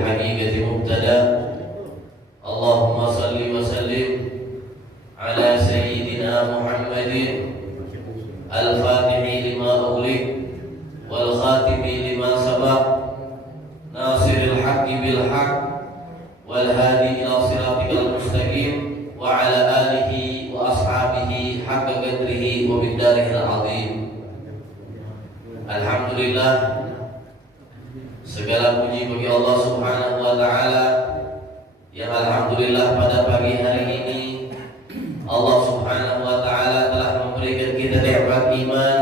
الحقيقة مبتدأ. اللهم صل وسلم على سيدنا محمد الفاتح لما أغلق والخاتم لما سبق ناصر الحق بالحق والهادي إلى صراطك المستقيم وعلى آله وأصحابه حق قدره ومقداره العظيم. Alhamdulillah, segala puji bagi Allah Subhanahu wa taala yang alhamdulillah pada pagi hari ini Allah Subhanahu wa taala telah memberikan kita nikmat iman,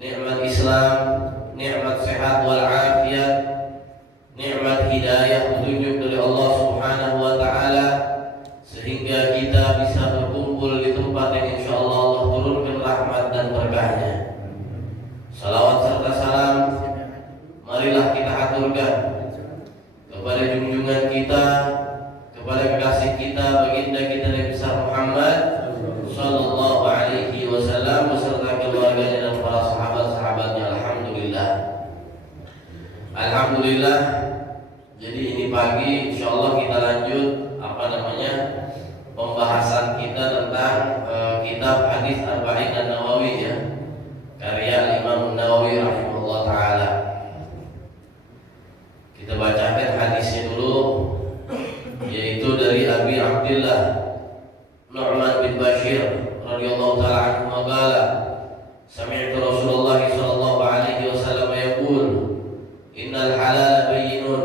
nikmat Islam, nikmat sehat wal afiat, nikmat hidayah petunjuk dari Allah Subhanahu wa taala sehingga kita bisa berkumpul di tempat yang insyaallah Allah turunkan rahmat dan berkahnya. Salawat serta salam marilah kita aturkan kepada junjungan kita, kepada kekasih kita, baginda kita Nabi besar Muhammad sallallahu alaihi wasallam beserta keluarganya dan para sahabat-sahabatnya. Alhamdulillah. Jadi ini pagi insyaallah kita lanjut pembahasan kita tentang kitab hadis Arba'in An-Nawawi ya, karya Imam Nawawi rahimahullah taala. Kita bacakan hadisnya dulu, yaitu dari Abi Abdullah Nu'man bin Bashir radhiyallahu taala anhu qala sami'tu Rasulullah sallallahu alaihi wasallam yaqul innal halala bayyinun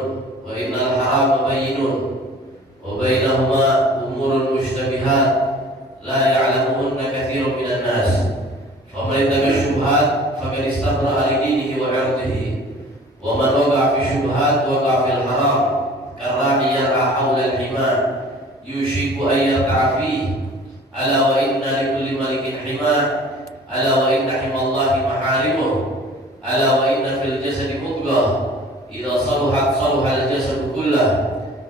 wa innal harama bayyinun wa bainahuma umurun mushtabihat la ya'lamuhunna katsirun minan nas faman ittaqa syubhat faqad istabra'a li dinihi wa 'irdihi wa man waqa'a fi syubhat waqa'a fil haram karra'i yar'a hawla al-hima yushiku an yarta'a fihi ala wa inna likulli malikin hima ala wa inna himallahi maharimuh ala wa inna fil jasadi mudghah idza saluhat saluhal jasadu kullah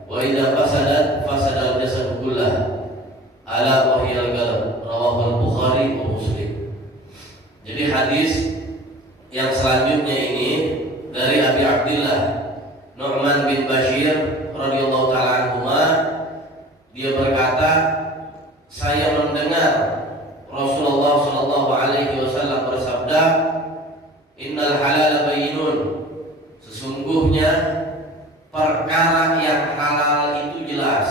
wa idza fasadat fasadal jasadu kullah ala wa hiyal qalb rawahu al-Bukhari wa Muslim. Jadi hadis yang selanjutnya ini dari Abi Abdullah Nu'man bin Bashir radhiyallahu taala anhuma, dia berkata, saya mendengar Rasulullah sallallahu alaihi wasallam bersabda, innal halal bayyinun, sesungguhnya perkara yang halal itu jelas,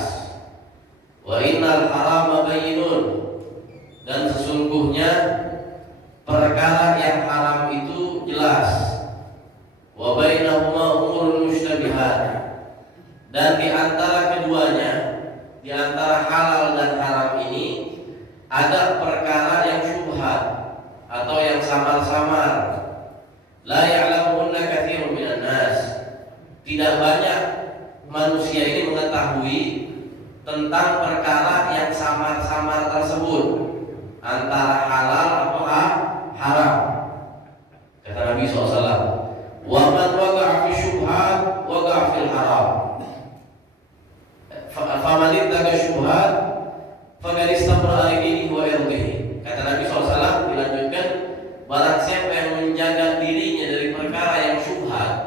wa innal harama bayyinun, dan sesungguhnya perkara yang haram itu jelas, wa bainahuma umurun mushtabihat, dan di antara keduanya, di antara halal dan haram ini ada perkara yang syubhat atau yang samar-samar. La ya'lamuhunna katsirun minan nas, tidak banyak manusia ini mengetahui tentang perkara yang samar-samar tersebut, antara halal atau haram. Kata Nabi SAW, wa man waqa'a fi syubhat waqa'a fil haram. Faman ittaqa syubhat faqad istabra'a li dinihi wa 'irdihi. Kata Nabi SAW dilanjutkan, barang siapa yang menjaga dirinya dari perkara yang syubhat,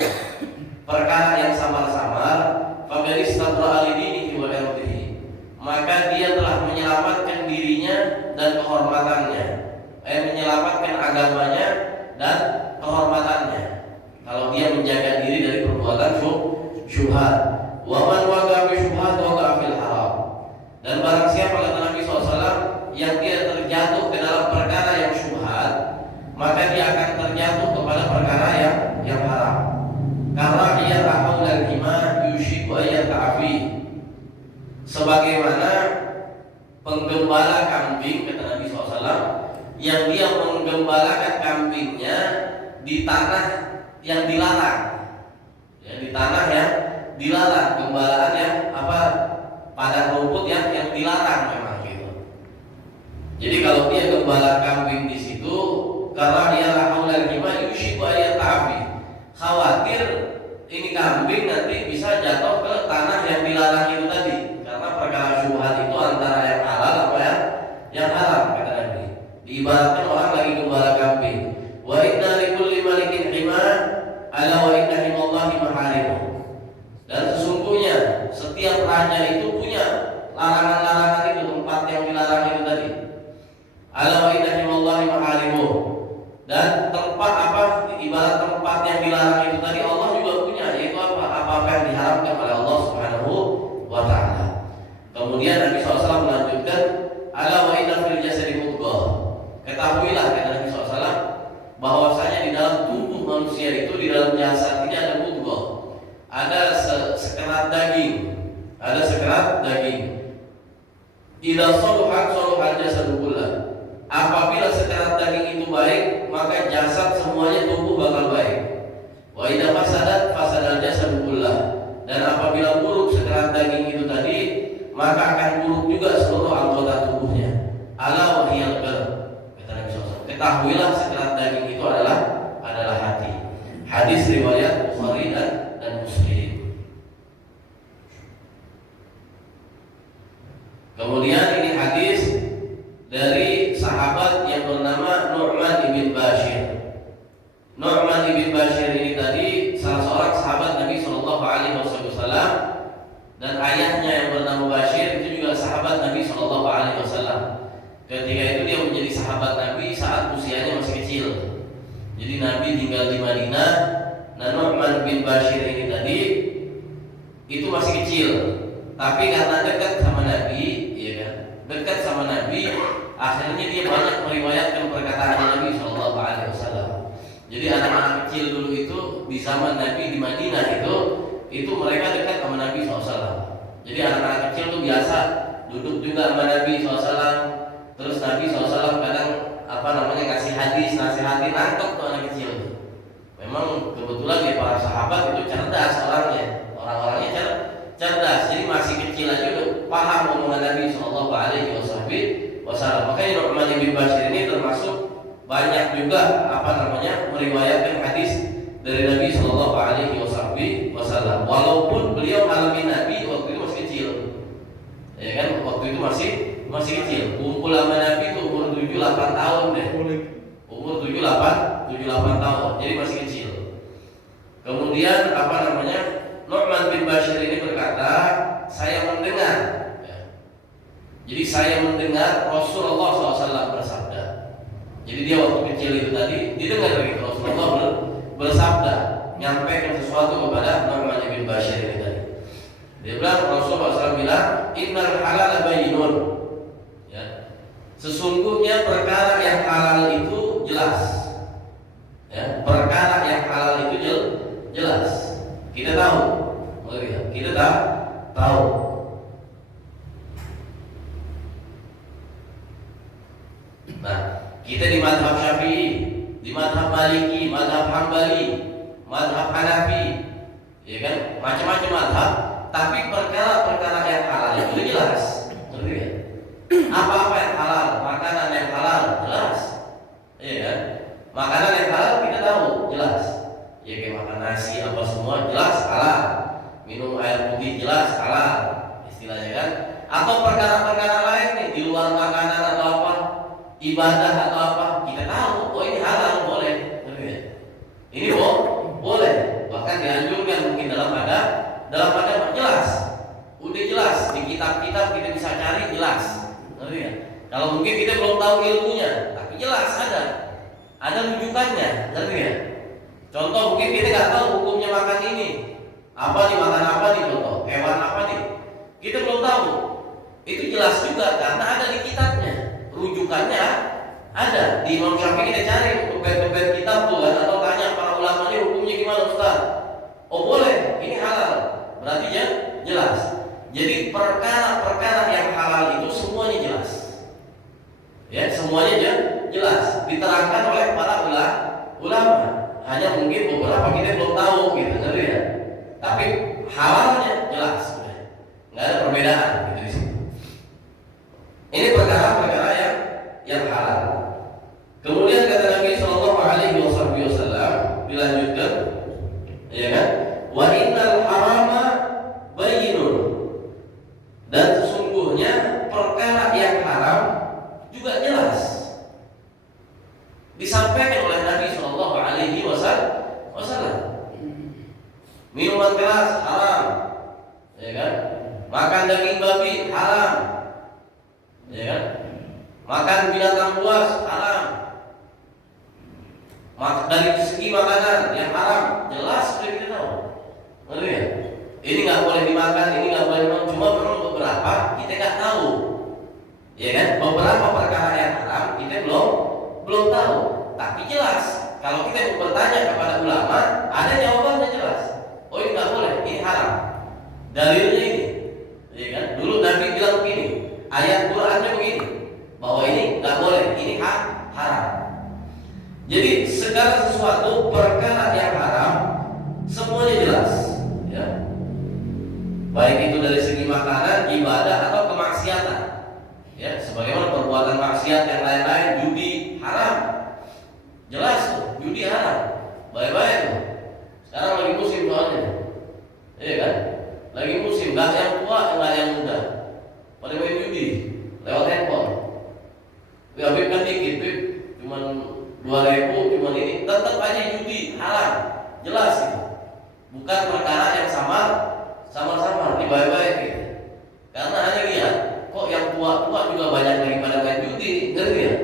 perkara yang samar-samar, faqad istabra'a li dinihi wa 'irdihi, maka dia telah menyelamatkan dirinya dan kehormatannya, menyelamatkan agamanya dan kehormatannya kalau dia menjaga diri dari perbuatan syubhat. Wa man waqa'a fi syubhat waqa'a fil haram, dan barang siapa, kata Nabi SAW, yang dia terjatuh ke dalam perkara yang syubhat, maka dia akan terjatuh kepada perkara yang haram. Karena dia rahul dan hima yushiku ayat ta'afi, sebagaimana penggembala kambing, kata Nabi SAW, yang dia menggembalakan kambingnya di tanah yang dilarang, ya, di tanah yang dilarang, gembalaan yang padang rumput yang dilarang memang gitu. Jadi kalau dia gembala kambing di situ, karena dia rahul dan hima yushiku ayat ta'afi, khawatir ini kambing nanti bisa jatuh ke tanah yang dilarang itu tadi, karena perkara syubhat itu antara yang halal apa yang haram, kata Nabi. Diibaratkan orang lagi gembala kambing, wa inna likulli malikin hima ala wa inna himallahi maharimuh, dan sesungguhnya raja itu punya larangan-larangan itu, tempat yang dilarang itu tadi. Ala wa inna himallahi maharimu. Dan tempat apa, ibarat tempat yang dilarang itu tadi Allah juga punya, yaitu apa yang diharamkan oleh Allah Subhanahu wa ta'ala. Kemudian Nabi SAW melanjutkan, ala wa inna fil jasadi mudghah. Ketahuilah, kata Nabi SAW, bahwasanya di dalam tubuh manusia itu, di dalam jasad ini ada mudghah, ada sekerat daging, ada sekerat daging. Idza saluhat saluhal jasadu kullah. Apabila sekerat daging itu baik, maka jasad semuanya, tubuh bakal baik. Wa idza fasadat fasadal jasadu kullah. Dan apabila buruk sekerat daging itu tadi, maka akan buruk juga seluruh anggota tubuhnya. Ala wahiyal qalb. Kata Nabi SAW, ketahuilah sekerat daging itu adalah hati. Hadis riwayat Bukhari dan Muslim. Kemudian ini hadis dari sahabat yang bernama Nu'man ibn Bashir. Nu'man ibn Bashir ini tadi salah seorang sahabat Nabi Shallallahu Alaihi Wasallam, dan ayahnya yang bernama Bashir itu juga sahabat Nabi Shallallahu Alaihi Wasallam. Ketika itu dia menjadi sahabat Nabi saat usianya masih kecil. Jadi Nabi tinggal di Madinah. Nah, Nu'man bin Bashir ini tadi itu masih kecil, tapi karena dekat sama Nabi, ya kan, dekat sama Nabi, akhirnya dia banyak meriwayatkan perkataan Nabi Shallallahu Alaihi Wasallam. Jadi anak-anak kecil dulu itu di zaman Nabi di Madinah itu mereka dekat sama Nabi SAW. Jadi anak-anak kecil tuh biasa duduk juga sama Nabi SAW. Terus Nabi SAW kadang kasih hadis, nasihatin, nangkep tuh anak kecil. Memang kebetulan ya para sahabat itu cerdas orang-orangnya cerdas. Jadi masih kecil aja udah paham omongan Nabi Shallallahu Alaihi Wasallam. Makanya Nu'man bin Bashir ini termasuk banyak juga meriwayatkan hadis dari Nabi Shallallahu Alaihi Wasallam. Walaupun beliau alami Nabi waktu itu masih kecil, ya kan, waktu itu masih kecil. Kumpul sama Nabi itu umur 7-8 tahun deh. Umur 7-8 tahun. Jadi masih kecil. Kemudian Nu'man bin Bashir ini berkata, saya mendengar. Jadi saya mendengar Rasulullah SAW bersabda. Jadi dia waktu kecil itu tadi didengar dari Rasulullah bersabda, nyampaikan sesuatu kepada Nu'man bin Bashir ini tadi. Dia bilang, Rasulullah SAW bilang, innal halal bayyinun. Ya. Sesungguhnya perkara yang halal itu jelas. Ya, perkara yang halal itu jelas. Kita tahu. Kita tahu. Nah, kita di mazhab Syafi'i, di mazhab Maliki, mazhab Hambali, mazhab Hanafi, ya kan, macam-macam mazhab. Tapi perkara-perkara yang halal itu jelas, ngerti ya? Apa-apa yang halal, makanan yang halal jelas, ya kan? Makanan yang halal kita tahu jelas, ya kayak makan nasi apa semua jelas halal, minum air putih jelas halal, istilahnya kan? Atau perkara-perkara lain nih di luar makanan atau apa, ibadah atau apa, kita tahu, oh ini halal boleh, ngerti ya? Ini boleh, bahkan dianjurkan mungkin dalam agama jelas, udah jelas di kitab-kitab kita bisa cari jelas, ngerti ya? Kalau mungkin kita belum tahu ilmunya, tapi jelas ada rujukannya, ngerti ya? Contoh mungkin kita nggak tahu hukumnya makan ini, apa nih, makan apa nih, contoh hewan apa nih, kita belum tahu, itu jelas juga karena ada di kitabnya, rujukannya ada. Di Imam Syafi'i kita cari bed kitab tuh kan, atau tanya para ulama ini hukumnya gimana Ustaz? Oh boleh, ini halal, berarti ya jelas. Jadi perkara-perkara yang halal itu semuanya jelas. Ya, semuanya jelas diterangkan oleh para ulama. Hanya mungkin beberapa kita belum tahu gitu, ngerti ya? Tapi halalnya jelas, nggak ada perbedaan gitu di sini. Ini perkara-perkara yang halal. Kemudian kata Nabi Shallallahu Alaihi Wasallam dilanjutkan, ya kan? Wa innal harama bayyinun. Dan sesungguhnya perkara yang haram juga jelas. Disampaikan oleh Nabi Shallallahu Alaihi Wasallam. Minuman keras haram, ya kan? Makan daging babi haram, ya kan? Makan binatang buas haram. Dari segi makanan yang haram jelas sudah kita tahu, ngerti ya? Ini nggak boleh dimakan, ini nggak boleh dimakan. Cuma memang beberapa kita nggak tahu, ya kan? Beberapa perkara yang haram kita belum tahu. Tapi jelas kalau kita mau bertanya kepada ulama, ada jawabannya jelas. Oh ini nggak boleh, ini haram. Dalilnya ini, ya kan? Dulu Nabi bilang begini, ayat Qurannya begini, bahwa ini nggak boleh, ini haram. Jadi segala sesuatu perkara yang haram semuanya jelas, ya. Baik itu dari segi makanan, ibadah atau kemaksiatan, ya. Sebagaimana perbuatan maksiat yang lain-lain, judi haram, jelas tuh, judi haram. Baik-baik tuh. Sekarang lagi musim soalnya, iya kan? Lagi musim, nggak yang tua, nggak yang muda, pada main judi lewat handphone. Habib kan dikit, Bib, cuman 2.000, cuman ini tetap aja judi haram, jelas itu. Bukan perkara yang sama-sama dibayar-bayar gitu. Karena hanya lihat, kok yang tua-tua juga banyak daripada main judi, ngerti ya?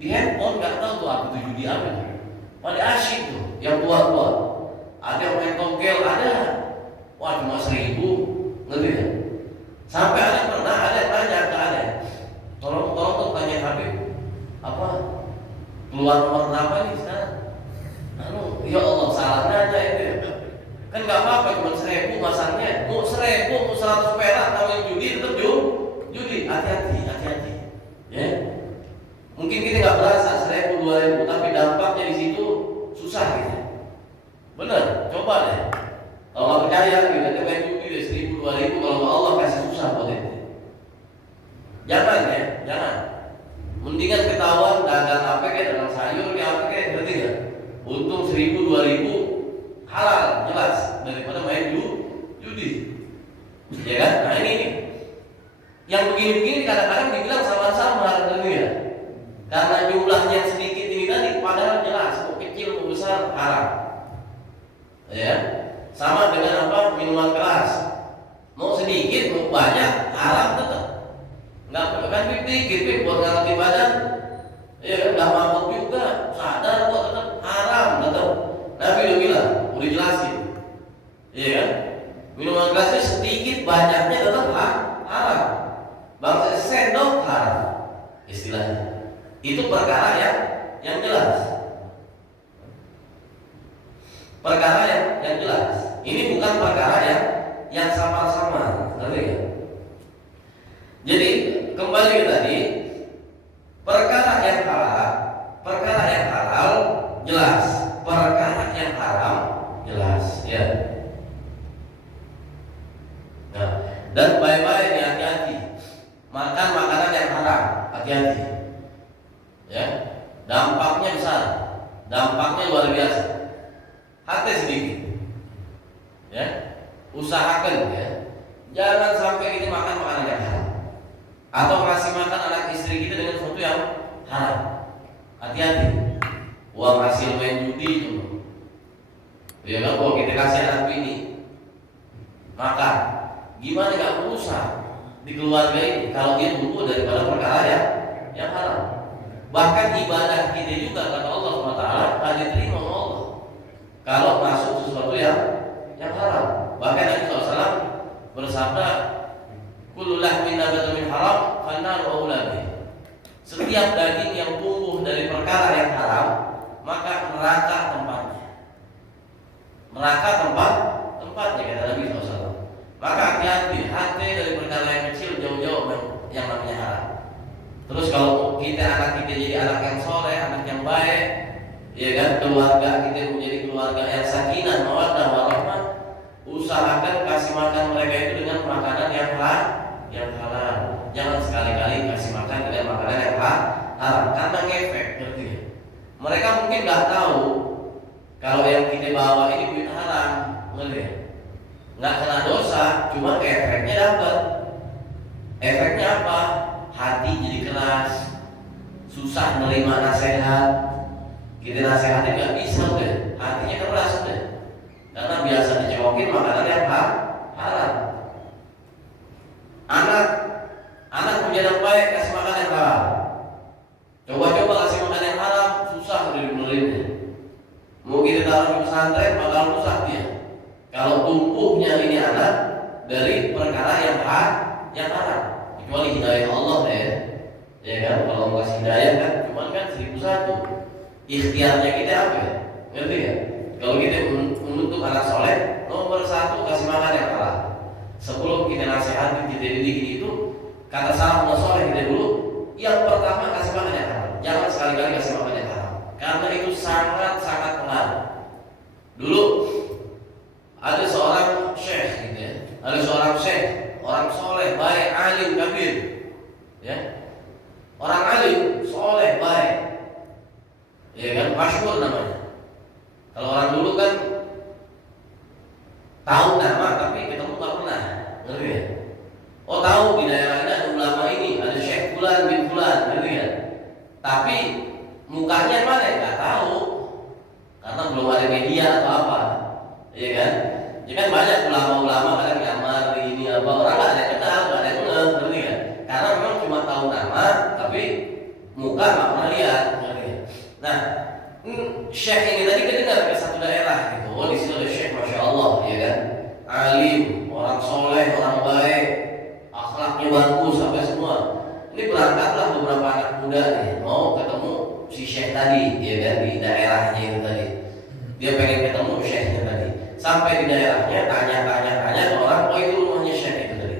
Di handphone nggak tahu tuh apa itu judi apa. Pada asyik tuh, yang tua-tua. Ada yang main togel, ada. Wah cuma 1.000, ngerti ya? Sampai ada pernah ada yang tanya ke ada, tolong tuh tanya Habib, apa keluar nomor berapa nih sekarang? Ya Allah salah nanya itu. Kan nggak apa-apa, cuma 1.000 masangnya. Mau 1.000, mau 100 perak, kalau yang judi tetap judi. Hati-hati. Ya. Mungkin kita nggak berasa 1.000, 2.000, tapi dampaknya di situ susah gitu. Bener, coba deh. Kalau nggak percaya, kita main judi deh 1.000, 2.000, kalau Allah kasih susah buat itu. Jangan ya, jangan. Mendingan ketahuan dagang apa kayak dagang sayur kayak apa kayak, ngerti nggak? Untung 1.000, 2.000 halal jelas daripada main judi, ya kan? Nah ini yang begini-begini kadang-kadang dibilang sama-sama, ngerti ya? Karena jumlahnya yang sedikit ini tadi, padahal jelas mau kecil mau besar haram, ya? Sama dengan apa? Minuman keras, mau sedikit mau banyak haram tetap. Nggak kan dikit buat ngerti badan, ya kan? Nggak mabuk juga, sadar kok tetap haram tetap. Nabi udah bilang, udah jelasin, ya kan? Minuman kelasnya sedikit banyaknya tetap haram. Bangsa sendok haram, istilahnya. Itu perkara yang jelas. Perkara yang jelas. Ini bukan perkara yang sama-sama, ngerti ya? Jadi kembali ke tadi, perkara yang halal jelas, perkara yang haram jelas, ya. Nah, dan baik-baik nih, hati-hati. Makan makanan yang haram, hati-hati. Ya, dampaknya besar, dampaknya luar biasa. Hati sedikit, ya. Usahakan ya, jangan sampai kita makan makanan yang haram, atau ngasih makan anak istri kita dengan sesuatu yang haram. Hati-hati. Uang hasil main judi itu, ya kan? Kalau kita kasih anak ini makan, gimana nggak berusaha di keluarga ini kalau dia tumbuh daripada perkara yang haram. Bahkan ibadah kita juga kata Allah SWT tak diterima oleh Allah kalau masuk sesuatu yang haram. Bahkan Nabi SAW bersabda, kullu lahmin nabata min haram fannaru aula bih. Setiap daging yang tumbuh dari perkara yang haram, maka neraka tempatnya. Neraka tempatnya kata Nabi SAW. Maka hati-hati dari perkara yang kecil, jauh-jauh yang namanya haram. Terus kalau kita anak kita jadi anak yang soleh, anak yang baik, ya kan, keluarga kita menjadi keluarga yang sakinah, mawaddah, warahmah, usahakan kasih makan mereka itu dengan makanan yang halal. Jangan sekali-kali kasih makan dengan makanan yang haram, karena ngefek, ngerti ya? Mereka mungkin nggak tahu kalau yang kita bawa ini duit haram, ngerti ya? Nggak kena dosa, cuma efeknya dapat. Efeknya apa? Hati jadi keras, susah menerima nasihat. Kita nasihatnya nggak bisa deh, hatinya keras deh, karena biasa dicekokin makanan yang haram. dari perkara yang haram. Kecuali hidayah Allah ya kan, kalau Allah kasih hidayah kan, cuman kan 1001. Ikhtiarnya kita apa ya? Ngerti ya? Kalau kita untuk anak soleh, nomor 1 kasih makan yang halal. Sebelum kita nasihatin, kita didikin itu, kata salafus soleh kita dulu, yang pertama kasih makan yang halal. Jangan sekali-kali kasih makan yang haram, karena itu sangat-sangat pengaruh. Dulu ada seorang syekh gitu ya, ada seorang syekh, orang soleh, baik, alim, kabir, ya, orang alim, soleh, baik, ya kan, masyhur namanya. Kalau orang dulu kan tahu nama tapi ketemu nggak pernah, ngerti ya? Oh tahu di daerah ini ada ulama ini, ada Syekh Fulan bin Fulan, ngerti ya? Tapi mukanya mana nggak tahu, karena belum ada media atau apa, ya kan? Ya kan banyak ulama-ulama kadang nyamar ini apa, orang nggak ada kenal, nggak ada kenal, ngerti ya? Karena memang cuma tahu nama tapi muka nggak pernah lihat, ngerti ya? Nah, Syekh ini tadi kedengar ke satu daerah gitu. Oh di sini ada Syekh, masya Allah, ya kan? Alim, orang soleh, orang baik, akhlaknya bagus sampai semua. Ini berangkatlah beberapa anak muda nih, mau ketemu si Syekh tadi, ya kan, di daerahnya itu tadi. Dia pengen ketemu Syekhnya tadi. Sampai di daerahnya, tanya ke orang, oh itu rumahnya Syekh itu tadi.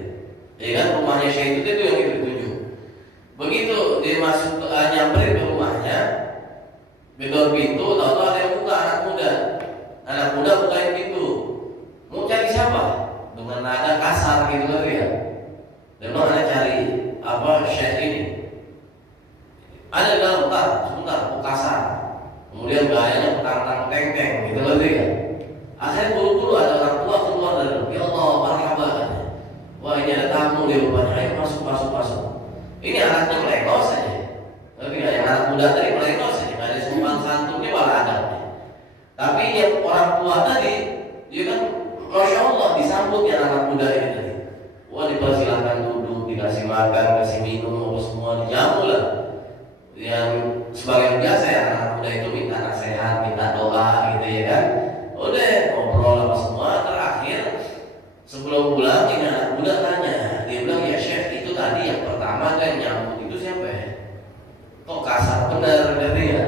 Ya kan, rumahnya Syekh itu yang itu ditunjuk. Begitu dia masuk ke nyamperin ke rumahnya, gedor pintu, tahu-tahu ada yang buka, anak muda bukain pintu. Mau cari siapa? Dengan nada kasar gitu kan ya. Dan mau ada cari apa Syekh ini. Ada dalam sebentar, kasar. Kemudian gayanya petang-petang teng-teng gitu kan ya. Akhirnya buru-buru ada orang tua keluar dari rumah. Ya Allah, marhaba. Wah ini ada tamu di rumahnya, ayo masuk. Ini anaknya melengos saja. Tapi yang anak muda tadi melengos saja. Ada sopan santunnya malah ada. Tapi yang orang tua tadi, dia kan masya Allah disambut ya anak muda ini tadi. Wah dipersilahkan duduk, dikasih makan, kasih minum, apa semua dijamu lah. Yang sebagian biasa ya anak muda itu minta nasihat, minta doa gitu ya kan. Udah ngobrol apa semua. Terakhir sebelum pulang ini anak muda tanya, dia bilang ya Syekh itu tadi yang pertama kan nyambut itu siapa ya? Kok kasar bener gitu ya?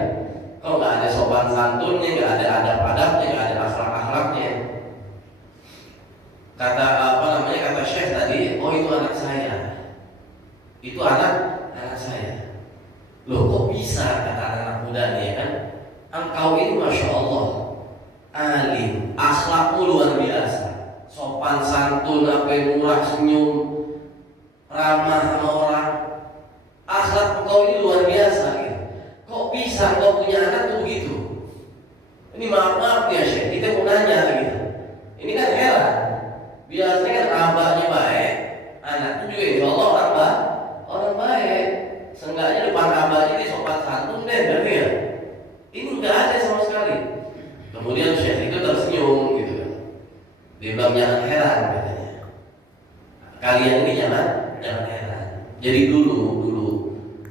Kok nggak ada sopan santunnya, nggak ada adab-adabnya, nggak ada akhlak-akhlaknya? Kata Syekh tadi, oh itu anak saya. Itu anak saya. Loh kok bisa, kata anak muda nih kan? Engkau ini masya Allah alim, akhlakmu luar biasa, sopan santun, murah senyum, ramah sama orang. Akhlak engkau ini luar biasa gitu. Kok bisa engkau punya anak tuh begitu? Ini maaf ya Syekh, kita mau nanya gitu. Ini kan heran. Biasanya kan abahnya baik, anaknya juga insya Allah orang baik. Seenggaknya depan abahnya ini sopan santun deh, berarti ya. Ini nggak ada sama sekali. Kemudian Syekh itu tersenyum gitu kan. Dia bilang jangan heran katanya. Kalian ini jangan heran. Jadi dulu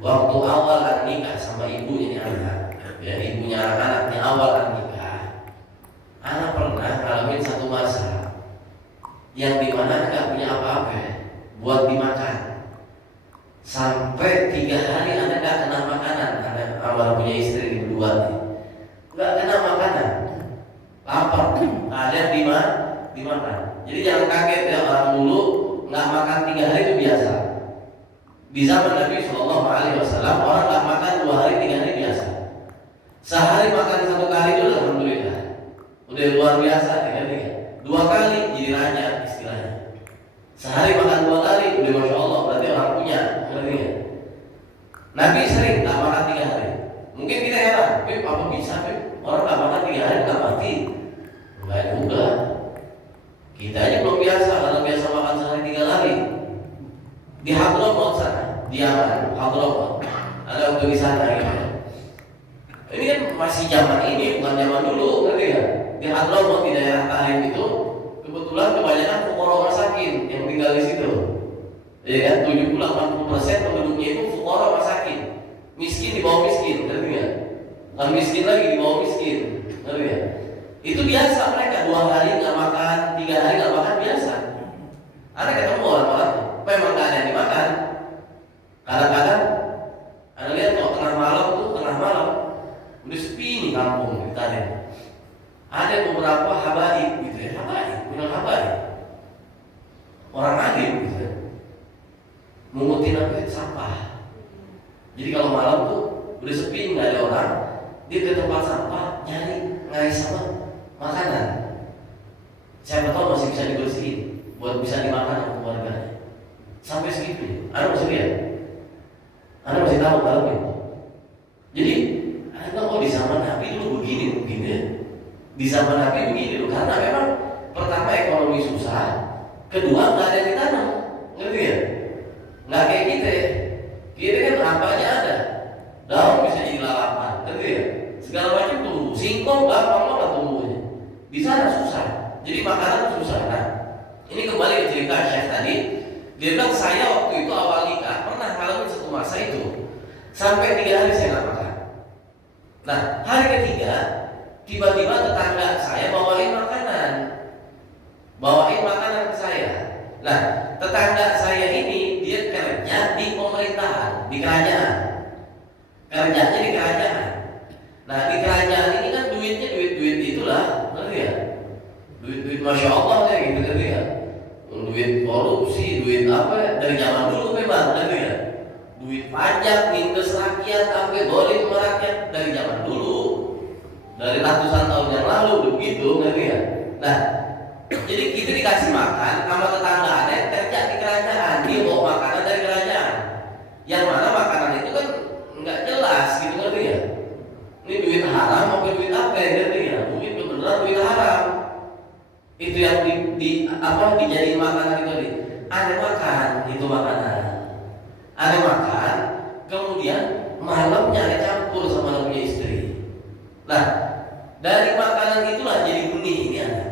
waktu awal nikah sama ibunya anak, ya ibunya anak-anaknya awal nikah, anak pernah ngalamin satu masa yang dimana nggak punya apa-apa buat dimakan. Sampai 3 hari anak nggak kena makanan. Anak awal punya istri berdua nih, nggak kena makanan, lapar, ada dimakan. Jadi jangan kaget ya, orang dulu nggak makan 3 hari itu biasa. Di zaman Nabi Shallallahu Alaihi Wasallam orang nggak makan 2 hari 3 hari biasa. Sehari makan 1 kali itu alhamdulillah, udah luar biasa ya. 2 kali jadi raja istilahnya. Sehari makan 2 kali udah masya Allah, berarti orang punya, ngerti ya? Nabi sering nggak makan 3 hari. Mungkin kita heran, Beb, apa bisa Beb? Orang nggak makan 3 hari nggak mati? Enggak juga. Kita aja belum biasa, kalau biasa makan sehari 3 kali. Di Hadramut sana, di Yaman, Hadramut. Ada waktu di sana gitu. Ini kan masih zaman ini, bukan zaman dulu, ngerti ya? Di Hadramut, di daerah Tarim itu, kebetulan kebanyakan fuqara masakin yang tinggal di situ. Ya kan, 70-80% penduduknya itu fuqara masakin. Miskin di bawah miskin, ngerti ya? Bukan miskin lagi di bawah miskin, ngerti ya? Itu biasa mereka 2 hari nggak makan, 3 hari nggak makan biasa. Anda ketemu orang-orang memang nggak ada yang dimakan. Kadang-kadang Anda lihat kalau tengah malam udah sepi nih kampung di Talen. Ada beberapa habaib gitu ya, minum habaib. Orang alim gitu ya, mengutin sampah. Jadi kalau malam tuh udah sepi nggak ada orang, dia ke tempat sampah nyari ngais sama makanan. Siapa tahu masih bisa dibersihin buat bisa dimakan sama keluarganya. Sampai segitu. Anda masih lihat? Anda masih tahu kalau itu. Jadi Anda tahu di zaman Nabi dulu begini ya. Di zaman Nabi begini loh, karena memang pertama ekonomi susah, kedua nggak ada yang ditanam, ngerti ya? Nggak kayak kita kan apa aja ada, daun bisa jadi lalapan, ngerti ya? Segala macam tumbuh, singkong gampang banget tumbuhnya. Di sana susah, jadi makanan susah. Nah, ini kembali ke cerita Syekh tadi. Dia bilang saya waktu itu awal nikah pernah ngalamin satu masa itu sampai 3 hari saya nggak makan. Nah, hari ketiga tiba-tiba tetangga saya bawain makanan ke saya. Nah, tetangga saya ini dia kerja di pemerintahan, di kerajaan. Kerjanya di kerajaan. Nah, di kerajaan ini kan duitnya duit itulah, ngerti ya? Duit masya Allah ya gitu, ngerti ya? Duit korupsi, duit apa dari zaman dulu memang, ngerti ya? Duit pajak, minus rakyat, sampai dolim rakyat dari zaman dulu, dari ratusan tahun yang lalu begitu, ngerti ya? Nah, jadi kita dikasih makan sama tetangga ada yang kerja di kerajaan, dia bawa makanan dari kerajaan, yang mana makanan itu kan nggak jelas gitu, ngerti ya? Ini duit haram apa duit apa ya, ngerti ya? Mungkin benar duit haram. Itu yang dijadiin makanan itu tadi. Ada makan itu makanan. Ada makan, kemudian malamnya ada campur sama punya istri. Nah, dari makanan itulah jadi benih ini anak.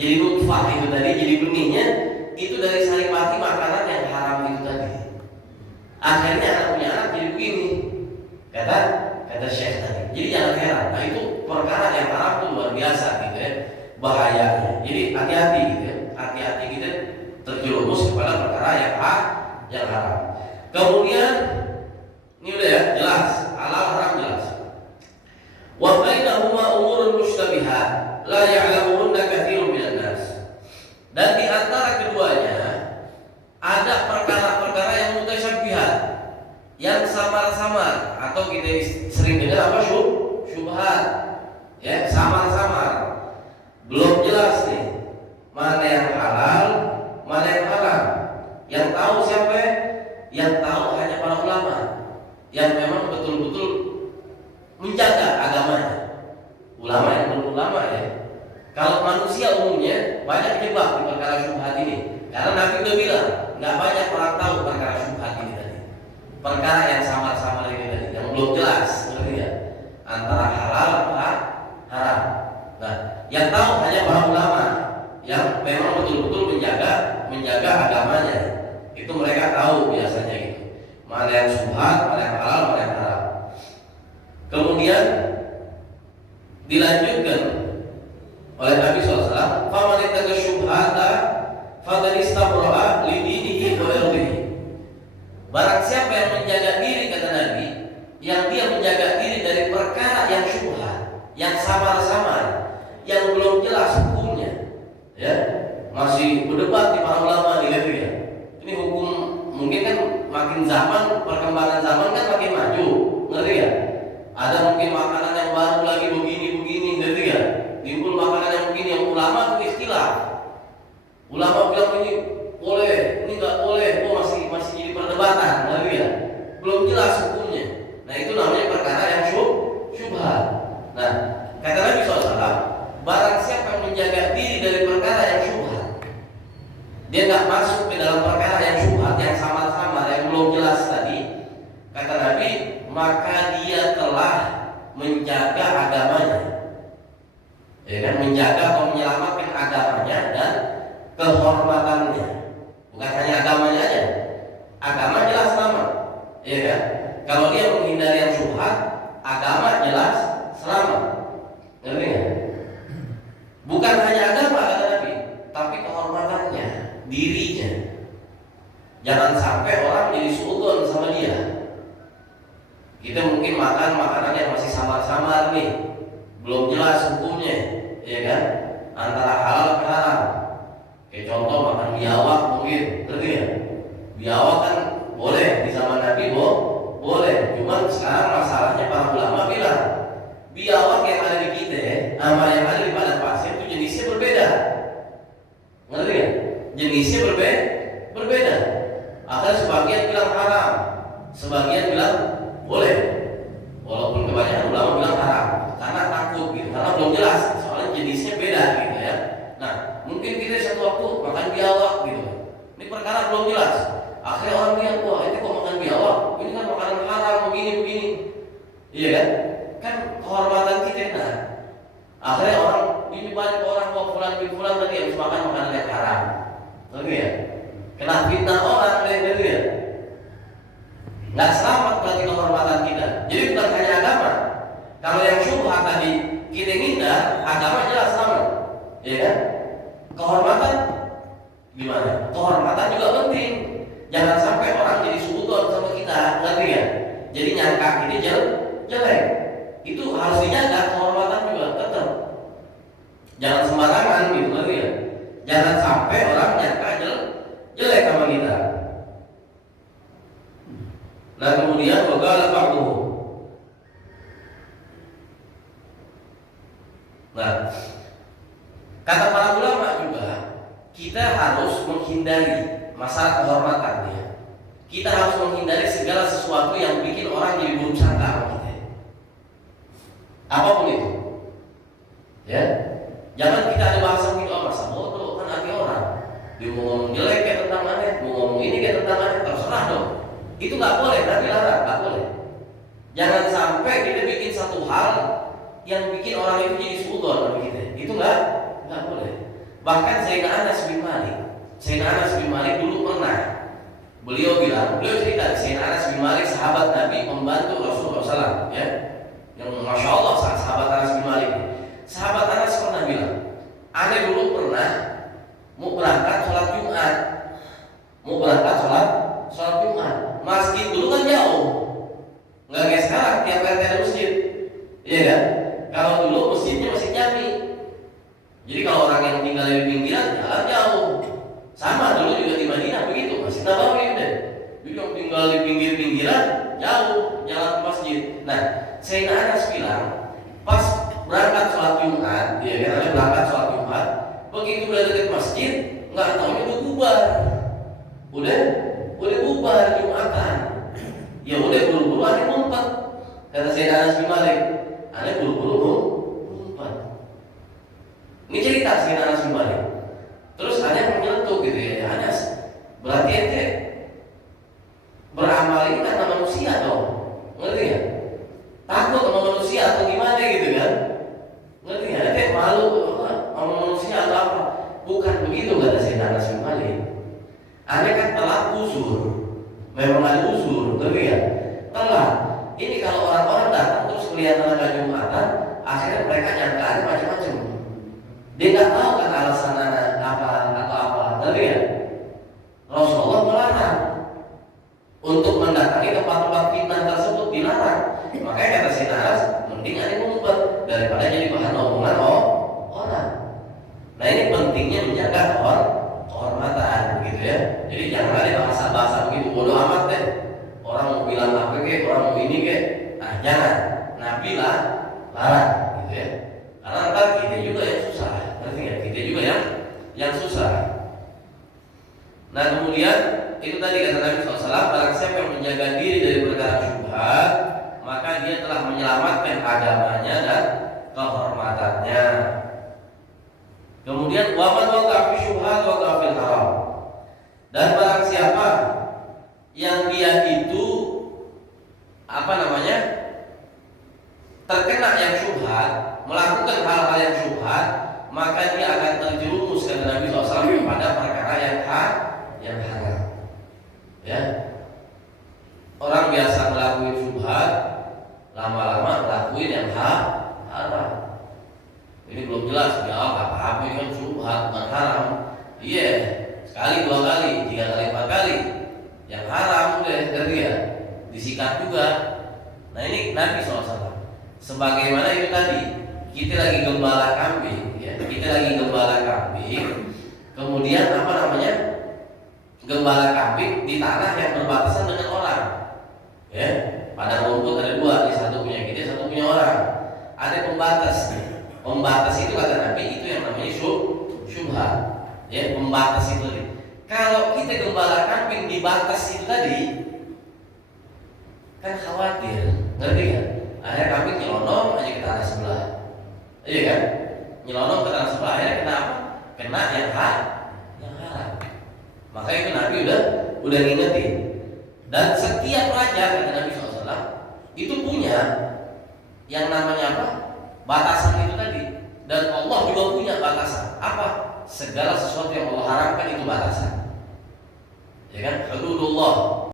Jadi nutfah itu tadi, jadi benihnya itu dari saripati makanan yang haram itu tadi. Akhirnya anak punya anak jadi begini. Kata Syekh tadi. Jadi jangan heran. Nah, itu perkara yang haram itu luar biasa gitu ya, bahayanya. Jadi hati-hati gitu ya. Hati-hati kita terjerumus kepada perkara yang haram. Kemudian ini udah ya, jelas halal haram jelas. Wa bainahuma umurun mushtabihat la ya'lamuhunna katsirun minan nas. Dan di antara keduanya ada perkara-perkara yang mutasyabihat, yang samar-samar, atau kita sering dengar apa syubhat. Ya, samar-samar. Belum jelas nih mana yang halal, mana yang haram. Yang tahu siapa? Yang tahu hanya para ulama yang memang betul-betul menjaga agamanya. Ulama yang berulama ya. Kalau manusia umumnya banyak terjebak di perkara syubhat ini. Karena Nabi udah bilang nggak banyak orang tahu perkara syubhat ini tadi. Perkara yang samar-samar ini tadi, yang belum jelas, ngerti ya? Antara halal atau haram. Nah, yang tahu hanya para ulama yang memang betul-betul menjaga agamanya. Itu mereka tahu biasanya itu. Mana yang syubhat, mana yang halal, mana yang haram. Kemudian dilanjutkan oleh Nabi SAW, "Faman ittaqa syubhata faqad istabra'a li dinihi wa irdihi." Barang siapa yang menjaga diri, kata Nabi, yang dia menjaga diri dari perkara yang syubhat, yang samar-samar, yang belum jelas hukumnya, ya, masih berdebat di para ulama nih, gitu ya. Ini hukum mungkin kan makin zaman, perkembangan zaman kan makin maju, ngerti ya? Ada mungkin makanan yang baru lagi begini, ngerti ya? Timbul makanan yang begini, yang ulama itu istilah. Ulama bilang ini boleh, ini nggak boleh, masih jadi perdebatan, ngerti ya? Belum jelas hukumnya. Nah, itu namanya perkara yang syubhat. Nah, kata Nabi SAW, barang siapa yang menjaga diri dari perkara yang syubhat, dia nggak masuk ke dalam perkara yang syubhat, yang sama-sama, yang belum jelas tadi, kata Nabi, maka dia telah menjaga agamanya, ya kan? Menjaga atau menyelamatkan agamanya dan kehormatannya. Bukan hanya agamanya aja, agama jelas nama, ya kan? Kalau dia menghindari yang syubhat, agama jelas selamat, ngerti nggak? Bukan hanya agama kata Nabi, tapi kehormatan orangnya, dirinya. Jangan sampai orang jadi suudzon sama dia. Kita mungkin makan makanan yang masih samar-samar nih, belum jelas hukumnya, ya kan? Antara halal ke haram. Kayak contoh makan biawak mungkin, ngerti ya? Biawak kan boleh di zaman Nabi, boleh. Cuman sekarang masalahnya para ulama bilang biawak yang ada di kita sama yang ada di padang pasir itu jenisnya berbeda. Ngerti ya? Jenisnya berbeda. Ada sebagian bilang haram, sebagian bilang boleh. Walaupun kebanyakan ulama bilang haram karena takut gitu, karena belum jelas. Soalnya jenisnya beda gitu ya. Nah, mungkin kita satu waktu makan biawak gitu. Ini perkara belum jelas. Akhirnya orang lihat, wah itu kok makan biawak? Ini kan makanan haram begini. Iya kan? Kan kehormatan kita nah. Akhirnya orang ini banyak orang kok fulan bin fulan tadi harus makan makanan yang haram. Oke ya? Kena fitnah orang gitu ya. Nggak selamat berarti kehormatan kita. Jadi bukan hanya agama. Kalau yang syubhat tadi kita ngindar, agama jelas selamat. Iya kan? Kehormatan gimana? Kehormatan juga penting. Jangan sampai orang jadi suudzon sama kita, ngerti ya? Jadi nyangka ini jelek. Itu harus dijaga kehormatan juga tetap. Jangan sembarangan gitu, ngerti ya? Jangan sampai orang nyangka jelek sama kita. Nah kemudian waqala ba'duhu. Nah, kata para ulama juga kita harus menghindari masalah kehormatan ya. Kita harus menghindari segala sesuatu yang bikin orang jadi buruk sangka sama kita. Apapun itu. Ya. Jangan kita ada bahasa gitu, oh masa bodoh kan hati orang. Dia mau ngomong jelek kayak tentang aneh, mau ngomong ini kayak tentang aneh, terserah dong. Itu nggak boleh, Nabi larang, nggak boleh. Jangan sampai kita bikin satu hal yang bikin orang itu jadi suudzon sama kita. Itu nggak boleh. Bahkan Sayyidina Anas bin Malik dulu pernah, beliau cerita Sayyidina Anas bin Malik sahabat Nabi membantu Rasulullah SAW, ya, yang masya Allah sahabat Anas bin Malik. Sahabat Anas pernah bilang, Ane dulu pernah mau berangkat sholat Jumat. Masjid dulu kan jauh, nggak kayak sekarang tiap RT ada masjid, iya kan? Kalau dulu masjidnya masih jami. Jadi kalau orang yang tinggal di pinggiran jalan jauh. Sama dulu juga di Madinah begitu, Masjid Nabawi udah. Jadi yang tinggal di pinggir-pinggiran jauh jalan ke masjid. Nah, Sayyidina Anas bilang pas berangkat sholat Jumat, dia kan berangkat sholat Jumat, begitu udah dekat masjid, nggak tahunya udah bubar. Udah bubar Jumatan. Ya udah buru-buru aneh ngumpet. Kata Sayyidina Anas bin Malik, aneh buru-buru ngumpet. Ini cerita Sayyidina Anas bin Malik. Terus aneh menyeletuk gitu ya, Anas, berarti ente beramal ini karena manusia dong, ngerti ya? Takut sama manusia atau gimana gitu kan? Ngerti ya? Ente malu sama manusia atau apa? Bukan begitu kata Sayyidina Anas bin Malik. Aneh kan telat uzur, memang ada uzur, ngerti ya? Telat. Ini kalau orang-orang datang terus kelihatan ada Jumatan, akhirnya mereka nyangka ada macam-macam. Dia nggak tahu kan alasan anak apa atau apa, ngerti ya? Rasulullah melarang untuk mendatangi tempat-tempat fitnah tersebut, dilarang. Makanya kata Sayyidina Anas, mending ada ngumpet daripada jadi bahan omongan orang. Nah ini pentingnya menjaga kehormatan, gitu ya. Jadi jangan ada bahasa-bahasa begitu bodoh amat deh. Orang mau bilang apa kek, orang mau ini kek, nah jangan. Nabi larang, gitu ya. Karena ntar kita juga yang susah, ngerti nggak? Kita juga yang susah. Nah kemudian itu tadi kata Nabi SAW, barang siapa yang menjaga diri dari perkara syubhat, maka dia telah menyelamatkan agamanya dan kehormatannya. Kemudian waman waqa'a fi syubhat waqa'a fil haram. Dan barang siapa yang dia itu terkena yang syubhat, melakukan hal-hal yang syubhat, maka dia akan terjerumus kata Nabi SAW kepada perkara yang haram. Ya, orang biasa melakukan syubhat, lama-lama melakukan yang haram. Ini belum jelas, ya apa-apa ini kan syubhat bukan haram. Iya. sekali, 2 kali, 3 kali, 4 kali. Yang haram udah ngeri ya, disikat juga. Nah ini Nabi SAW. Sebagaimana itu tadi, kita lagi gembala kambing, ya, kita lagi gembala kambing. Kemudian apa namanya? Gembala kambing di tanah yang berbatasan dengan orang. Ya, padang rumput ada 2, satu punya kita, satu punya orang. Ada pembatas. Pembatas itu kata Nabi itu yang namanya syubhat. Ya, pembatas itu. Kalau kita gembala kambing di batas itu tadi, kan khawatir, ngerti kan? Akhirnya kambing nyelonong aja ke tanah sebelah, iya kan? Nyelonong ke tanah sebelah, akhirnya kena apa? Kena yang haram. Maka itu Nabi udah ngingetin. Dan setiap raja kata Nabi SAW itu punya yang namanya apa? Batasan itu tadi. Dan Allah juga punya batasan. Apa? Segala sesuatu yang Allah haramkan itu batasan. Ya kan? Hududullah.